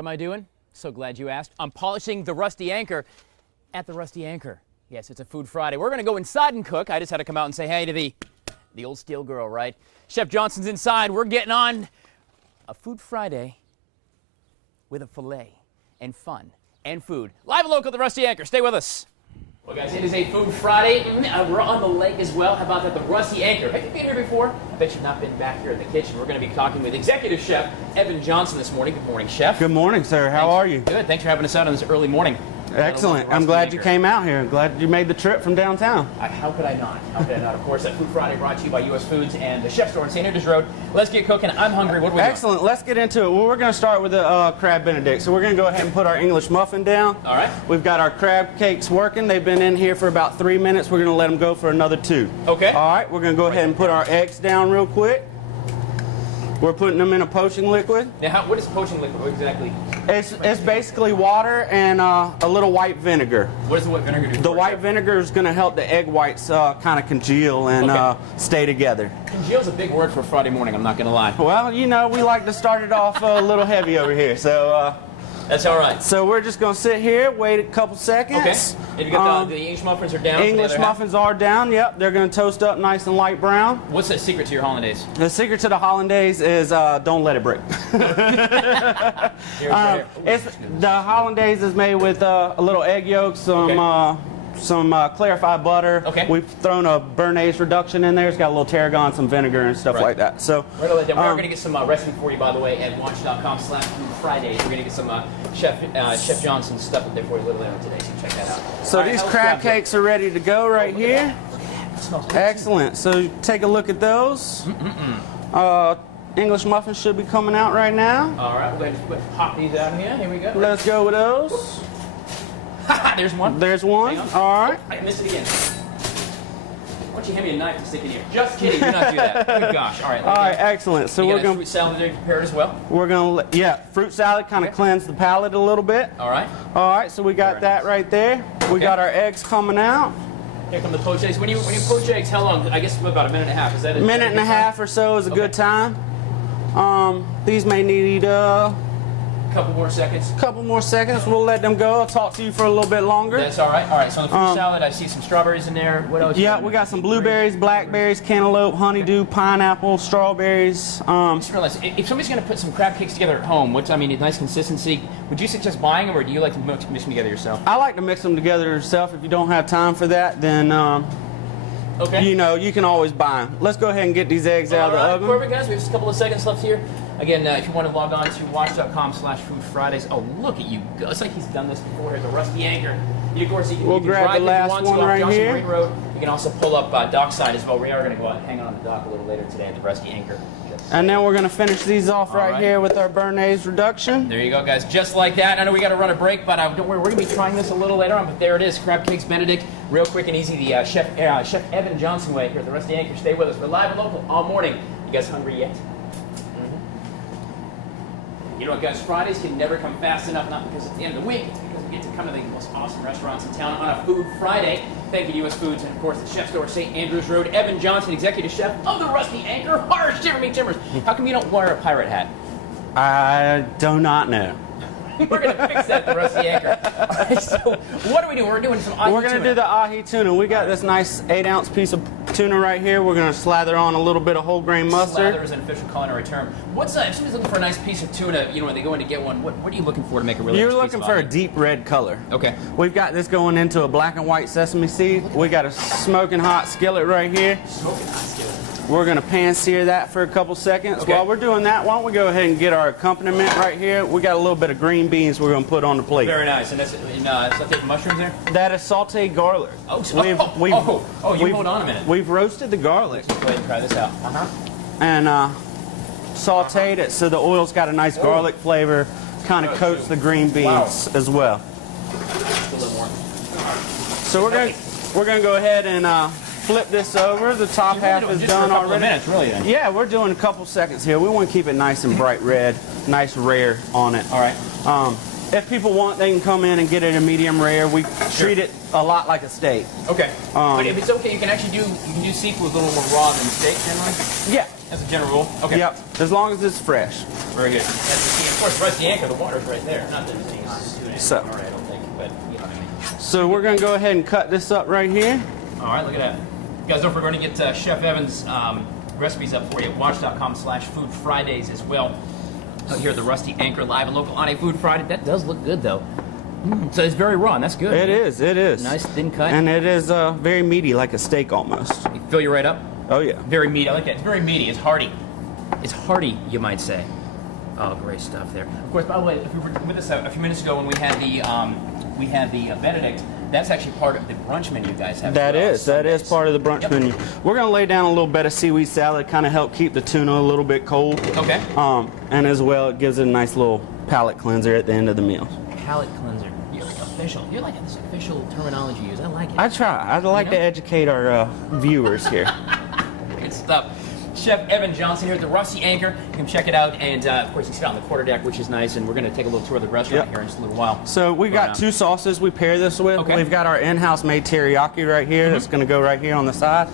What am I doing? So glad you asked. I'm polishing the Rusty Anchor at the Rusty Anchor. Yes, it's a Food Friday. We're going to go inside and cook. I just had to come out and say hey to the old steel girl, right? Chef Johnson's inside. We're getting on a Food Friday with a filet and fun and food. Live and local at the Rusty Anchor. Stay with us. Well, guys, it is a Food Friday. We're on the lake as well. How about that? The Rusty Anchor. Have you been here before? I bet you've not been back here in the kitchen. We're going to be talking with Executive Chef Evan Johnson this morning. Good morning, Chef. Good morning, sir. How are you? Good. Thanks for having us out on this early morning. Excellent. I'm glad you came out here. Glad you made the trip from downtown. How could I not? How could I not? Of course, that Food Friday brought to you by U.S. Foods and the Chef Store on St. Andrews Road. Let's get cooking. I'm hungry. What are we doing? Excellent. Let's get into it. Well, we're going to start with the crab Benedict. So we're going to go ahead and put our English muffin down. All right. We've got our crab cakes working. They've been in here for about 3 minutes. We're going to let them go for another 2. Okay. All right. We're going to go ahead and put our eggs down real quick. We're putting them in a poaching liquid. Now, what is poaching liquid? What exactly? It's basically water and a little white vinegar. What does the white vinegar do? The white vinegar is going to help the egg whites kind of congeal and stay together. Congeal's a big word for Friday morning, I'm not going to lie. Well, you know, we like to start it off a little heavy over here, so... That's all right. So we're just going to sit here, wait a couple seconds. Okay. And you got the English muffins are down? English muffins are down, yep. They're going to toast up nice and light brown. What's the secret to your hollandaise? The secret to the hollandaise is don't let it break. The hollandaise is made with a little egg yolk, some clarified butter. Okay. We've thrown a béarnaise reduction in there. It's got a little tarragon, some vinegar, and stuff like that. So we're going to get some recipe for you, by the way, at watch.com/foodfridays. We're going to get some Chef Johnson stuff up there for you a little later today, so check that out. So these crab cakes are ready to go right here. Excellent. So take a look at those. English muffins should be coming out right now. All right, we're going to pop these out here. Here we go. Let's go with those. There's one. There's one. All right. I missed it again. Why don't you hand me a knife to stick in here? Just kidding. Do not do that. Oh gosh. All right. All right. Excellent. So we're going fruit salad there prepared as well. We're going to fruit salad kind of cleanse the palate a little bit. All right. All right. So we got that right there. We got our eggs coming out. Here come the poached eggs. When you poach eggs, how long? I guess about a minute and a half. Is that it? Minute and a half or so is a good time. These may need couple more seconds. Couple more seconds. We'll let them go. I'll talk to you for a little bit longer. That's all right. All right. So on the fruit salad, I see some strawberries in there. What else? Yeah, we got some blueberries, blackberries, cantaloupe, honeydew, pineapple, strawberries. I just realized if somebody's going to put some crab cakes together at home, a nice consistency. Would you suggest buying them, or do you like to mix them together yourself? I like to mix them together yourself. If you don't have time for that, then you know, you can always buy them. Let's go ahead and get these eggs out of the oven. Perfect, guys. We have just a couple of seconds left here. Again, if you want to log on to watch.com/foodfridays. Oh, look at you go. It's like he's done this before here, the Rusty Anchor. Of course, you can grab drive the last one right Johnson here. Green Road. You can also pull up dockside as well. We are going to go out and hang out on the dock a little later today at the Rusty Anchor. And then we're going to finish these off right here with our béarnaise reduction. There you go, guys. Just like that. I know we got to run a break, but don't worry. We're going to be trying this a little later on. But there it is, crab cakes Benedict. Real quick and easy. The Chef Evan Johnson way here at the Rusty Anchor. Stay with us. We're live and local all morning. You guys hungry yet? You know what, guys? Fridays can never come fast enough, not because it's the end of the week, it's because we get to come to the most awesome restaurants in town on a Food Friday. Thank you to U.S. Foods and, of course, the Chef Store, St. Andrews Road. Evan Johnson, Executive Chef of the Rusty Anchor. Harsh, shiver me timbers. How come you don't wear a pirate hat? I do not know. We're going to fix that at the Rusty Anchor. All right, so what are we doing? We're doing some Ahi Tuna. We're going to do the Ahi Tuna. We got this nice 8-ounce piece of tuna right here. We're going to slather on a little bit of whole grain mustard. Slather is an official culinary term. If somebody's looking for a nice piece of tuna, you know, when they go in to get one, what are you looking for to make a really nice piece of You're looking for a deep red color. Okay. We've got this going into a black and white sesame seed. We got a smoking hot skillet right here. Smoking hot skillet. We're going to pan sear that for a couple seconds. Okay. While we're doing that, why don't we go ahead and get our accompaniment right here. We got a little bit of green beans we're going to put on the plate. Very nice. And that's sauteed mushrooms there? That is sauteed garlic. You hold on a minute. We've roasted the garlic. Go ahead and try this out. And sauteed it so the oil's got a nice garlic flavor, kind of coats the green beans as well. A little more. So we're going to go ahead and flip this over. The top half is done already. Minutes, really, then. Yeah, we're doing a couple seconds here. We want to keep it nice and bright red, nice rare on it. All right. if people want, they can come in and get it a medium rare. We treat it a lot like a steak. Okay. But if it's okay, you can actually do seafood a little more raw than steak generally. Yeah. As a general rule. Okay. Yep. As long as it's fresh. Very good. Of course, Rusty Anchor, the water's right there. Not that there's any tuna So. all right, I don't think, but you know what I mean. So we're gonna go ahead and cut this up right here. All right, look at that. You guys, don't forget to get Chef Evan's recipes up for you at watch.com/Food Fridays as well. Out here at the Rusty Anchor live and local on a Food Friday. That does look good though. So it's very raw, and that's good. It is. It is. Nice thin cut. And it is very meaty, like a steak almost. You fill you right up. Oh yeah. Very meaty. I like that. It's very meaty. It's hearty. It's hearty, you might say. Oh, great stuff there. Of course, by the way, if you were with us a few minutes ago when we had the Benedict, that's actually part of the brunch menu you guys have. That is part of the brunch menu. We're gonna lay down a little bit of seaweed salad, kind of help keep the tuna a little bit cold. Okay. And as well, it gives it a nice little palate cleanser at the end of the meal. Palate cleanser. You're like official. You're like this official terminology used. I like it. I try. I'd like to educate our viewers here. Good stuff. Chef Evan Johnson here at the Rusty Anchor. You can check it out, and of course you sit on the quarterdeck, which is nice. And we're going to take a little tour of the restaurant here in just a little while. So we've got two sauces we pair this with. Okay. We've got our in-house made teriyaki right here. That's going to go right here on the side,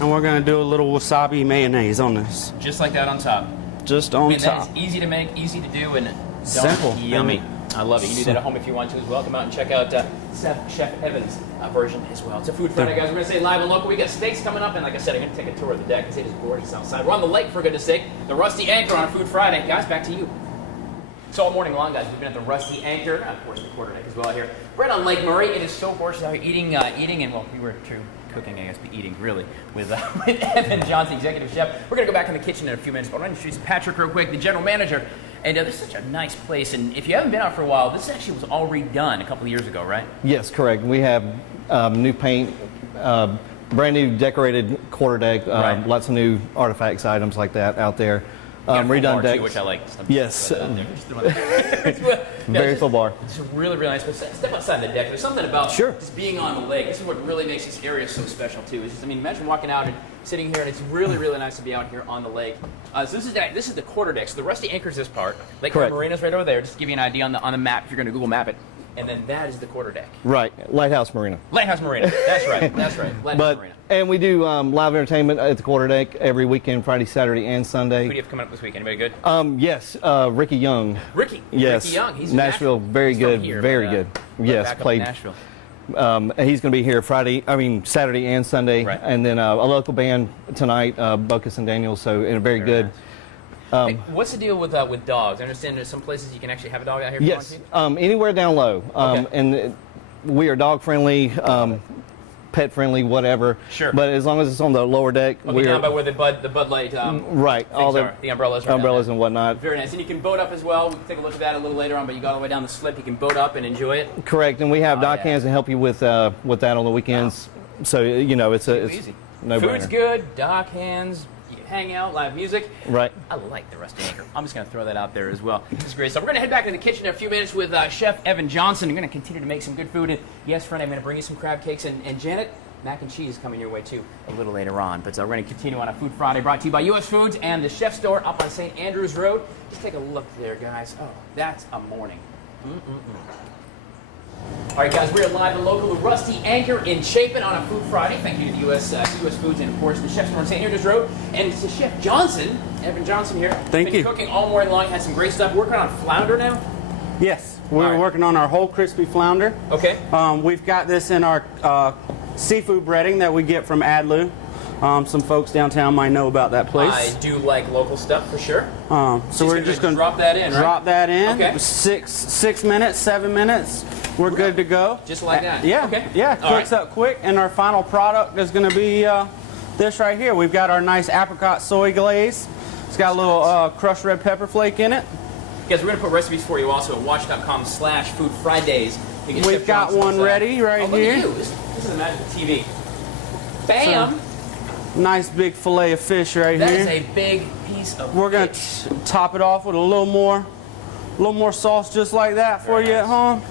and we're going to do a little wasabi mayonnaise on this. Just like that on top. Just on top. That is easy to make, easy to do, and simple. Yummy. I love it. You can do that at home if you want to as well. Come out and check out Chef Evan's version as well. It's a Food Friday, guys. We're going to say live and local. We got steaks coming up, and like I said, I'm going to take a tour of the deck because it is gorgeous outside. We're on the lake, for goodness sake. The Rusty Anchor on a Food Friday. Guys, back to you. So all morning long, guys, we've been at the Rusty Anchor, of course, the quarterdeck as well here. Right on Lake Murray. It is so gorgeous out here eating, and well, we were true cooking, I guess, but eating really with Evan Johnson, executive chef. We're going to go back in the kitchen in a few minutes, but I want to introduce Patrick real quick, the general manager. And this is such a nice place. And if you haven't been out for a while, this actually was all redone a couple of years ago, right? Yes, correct. We have new paint, brand new decorated quarterdeck, lots of new artifacts, items like that out there. Redone deck, which I like. Yes, Very full bar. It's really, really nice. But step outside the deck. There's something about just being on the lake. This is what really makes this area so special too. It's just, I mean, imagine walking out and sitting here, and it's really, really nice to be out here on the lake. So this is the quarterdeck. So the Rusty Anchor's this part. Lake Marina's right over there. Just to give you an idea on the map, if you're going to Google Map it. And then that is the quarterdeck. Right, Lighthouse Marina. Lighthouse Marina. That's right. That's right. Lighthouse Marina. And we do live entertainment at the quarterdeck every weekend, Friday, Saturday, and Sunday. Who do you have coming up this week? Anybody good? Yes, Ricky Young. Ricky. Yes. Ricky Young. He's Nashville. Very good. Here, very good. Yes, played. Nashville. He's going to be here Saturday and Sunday, and then a local band tonight, Bocus and Daniels. So very good. Nice. Hey, what's the deal with dogs? I understand there's some places you can actually have a dog out here. Yes, anywhere down low, and we are dog friendly, pet friendly, whatever. Sure. But as long as it's on the lower deck, we're down by where the Bud Light all the umbrellas and whatnot. Very nice, and you can boat up as well. We can take a look at that a little later on. But you go all the way down the slip. You can boat up and enjoy it. Correct, and we have dock hands to help you with that on the weekends. Wow. So it's easy. No brainer. Food's good. Dock hands. Hang out, live music. Right. I like the Rusty Anchor. I'm just going to throw that out there as well. This is great. So we're going to head back to the kitchen in a few minutes with Chef Evan Johnson. We're going to continue to make some good food. And yes, friend, I'm going to bring you some crab cakes. And Janet, mac and cheese coming your way too a little later on. But we're going to continue on a Food Friday brought to you by U.S. Foods and the Chef Store up on St. Andrews Road. Just take a look there, guys. Oh, that's a morning. All right, guys, we're live and local. The Rusty Anchor in Chapin on a Food Friday. Thank you to the U.S. Foods and, of course, the Chef Store on St. Andrews Road. And to Chef Johnson, Evan Johnson here. Thank you. Been cooking all morning long. Had some great stuff. Working on flounder now? Yes, we're working on our whole crispy flounder. Okay. We've got this in our seafood breading that we get from Adlu. Some folks downtown might know about that place. I do like local stuff for sure. So we're just going to drop that in, right? Drop that in. Okay. 6 minutes, 7 minutes. We're good to go. Just like that. Yeah. Okay. Yeah. Cooks up quick, and our final product is going to be this right here. We've got our nice apricot soy glaze. It's got a little crushed red pepper flake in it. Guys, we're going to put recipes for you also at watch.com/Food Fridays. We've got one ready right here. Look at you. This is the magic of TV. Bam! So, nice big fillet of fish right here. That is a big piece of We're going to top it off with a little more sauce just like that for you at home.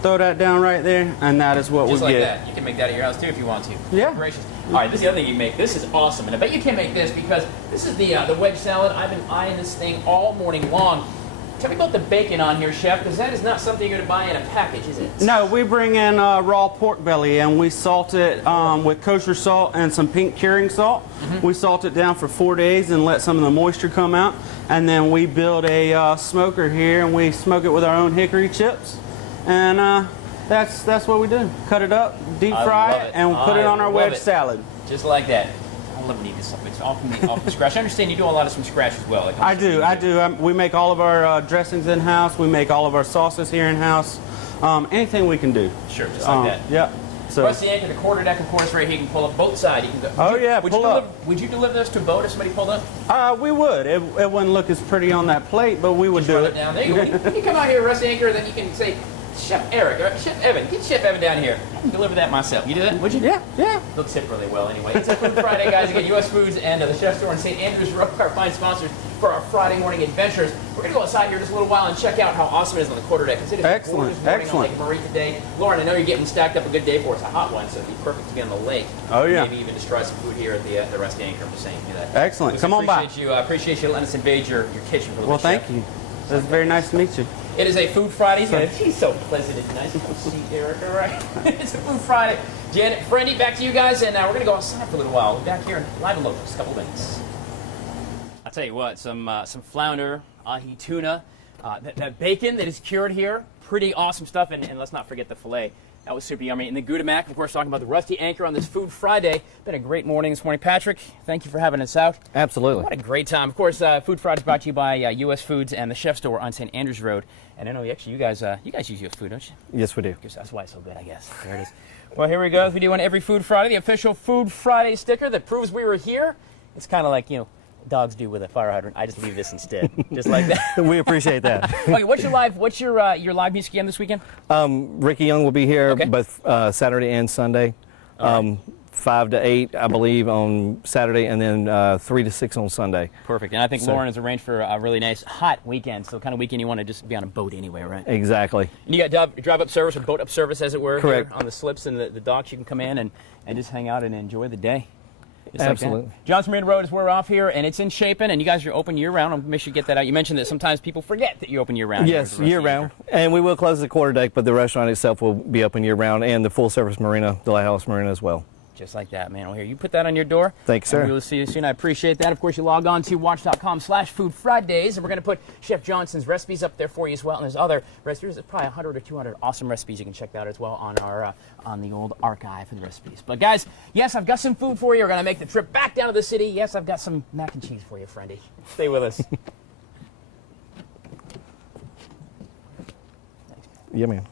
Throw that down right there, and that is what we just like get. That. You can make that at your house too if you want to. Yeah. Gracious. All right, this is the other thing you make. This is awesome, and I bet you can't make this because this is the wedge salad. I've been eyeing this thing all morning long. Tell me about the bacon on here, Chef, because that is not something you're going to buy in a package, is it? No, we bring in raw pork belly and we salt it with kosher salt and some pink curing salt. We salt it down for 4 days and let some of the moisture come out. And then we build a smoker here and we smoke it with our own hickory chips. And that's what we do. Cut it up, deep fry it, and put it on our wedge salad. Just like that. I love to eat this stuff. It's off from scratch. I understand you do a lot of from scratch as well. Like I do. We make all of our dressings in-house. We make all of our sauces here in-house. Anything we can do. Sure, just like that. Yeah. So, Rusty Anchor, the quarter deck, of course, right here. You can pull up both sides. You can go. Pull up. Would you deliver this to a boat if somebody pulled up? We would. It wouldn't look as pretty on that plate, but we would Just do run it. Down. There you go. When you come out here, Rusty Anchor, then you can say, Chef Eric, or Chef Evan, get Chef Evan down here. I can deliver that myself. You do that? Would you? Yeah. They'll tip really well anyway. It's a Food Friday, guys. Again, U.S. Foods and the Chef Store in St. Andrews Road, our fine sponsors for our Friday morning adventures. We're going to go outside here just a little while and check out how awesome it is on the quarterdeck. It is Excellent. a gorgeous morning on Lake Marie today. Lauren, I know you're getting stacked up a good day for us, a hot one, so it'd be perfect to be on the lake. Oh, yeah. Maybe even just try some food here at the Rusty Anchor. I'm just saying, do that. Excellent. Listen, Come on by. I appreciate you letting us invade your kitchen for a little Well, bit, thank you. It's very nice to meet you. It is a Food Friday. He's so pleasant and nice. See Eric, all right? It's a Food Friday. Janet, Brandy, back to you guys, and we're going to go outside for a little while. We'll be back here live and local in just a couple of minutes. I'll tell you what, some flounder, ahi tuna, that bacon that is cured here, pretty awesome stuff, and let's not forget the filet. That was super yummy. And the Gouda Mac, of course, talking about the Rusty Anchor on this Food Friday. Been a great morning this morning. Patrick, thank you for having us out. Absolutely. What a great time. Of course, Food Friday is brought to you by U.S. Foods and the Chef Store on St. Andrews Road. And I know actually you guys use U.S. Food, don't you? Yes, we do. That's why it's so good, I guess. There it is. Well, here we go. We do one every Food Friday, the official Food Friday sticker that proves we were here. It's kind of like, dogs do with a fire hydrant. I just leave this instead, just like that. We appreciate that. Okay, what's your live music again this weekend? Ricky Young will be here Okay. both Saturday and Sunday. 5 to 8, I believe, on Saturday, and then 3 to 6 on Sunday. Perfect. And I think Lauren has arranged for a really nice hot weekend, so kind of weekend you want to just be on a boat anyway, right? Exactly. And you got drive-up service or boat-up service, as it were, Correct. here on the slips and the docks. You can come in and just hang out and enjoy the day. Just Absolutely. Like Johnson Marine Road is where we're off here, and it's in Chapin, and you guys are open year-round. I'll make sure you get that out. You mentioned that sometimes people forget that you're open year-round. Yes, year-round. And we will close the quarter deck, but the restaurant itself will be open year-round, and the full-service marina, the Lighthouse Marina as well. Just like that, man. Well, here, you put that on your door. Thanks, sir. And we will see you soon. I appreciate that. Of course, you log on to watch.com/Food Fridays, and we're going to put Chef Johnson's recipes up there for you as well. And there's other recipes. There's probably 100 or 200 awesome recipes you can check out as well on our on the old archive for the recipes. But guys, yes, I've got some food for you. We're going to make the trip back down to the city. Yes, I've got some mac and cheese for you, friendy. Stay with us. Yeah, man.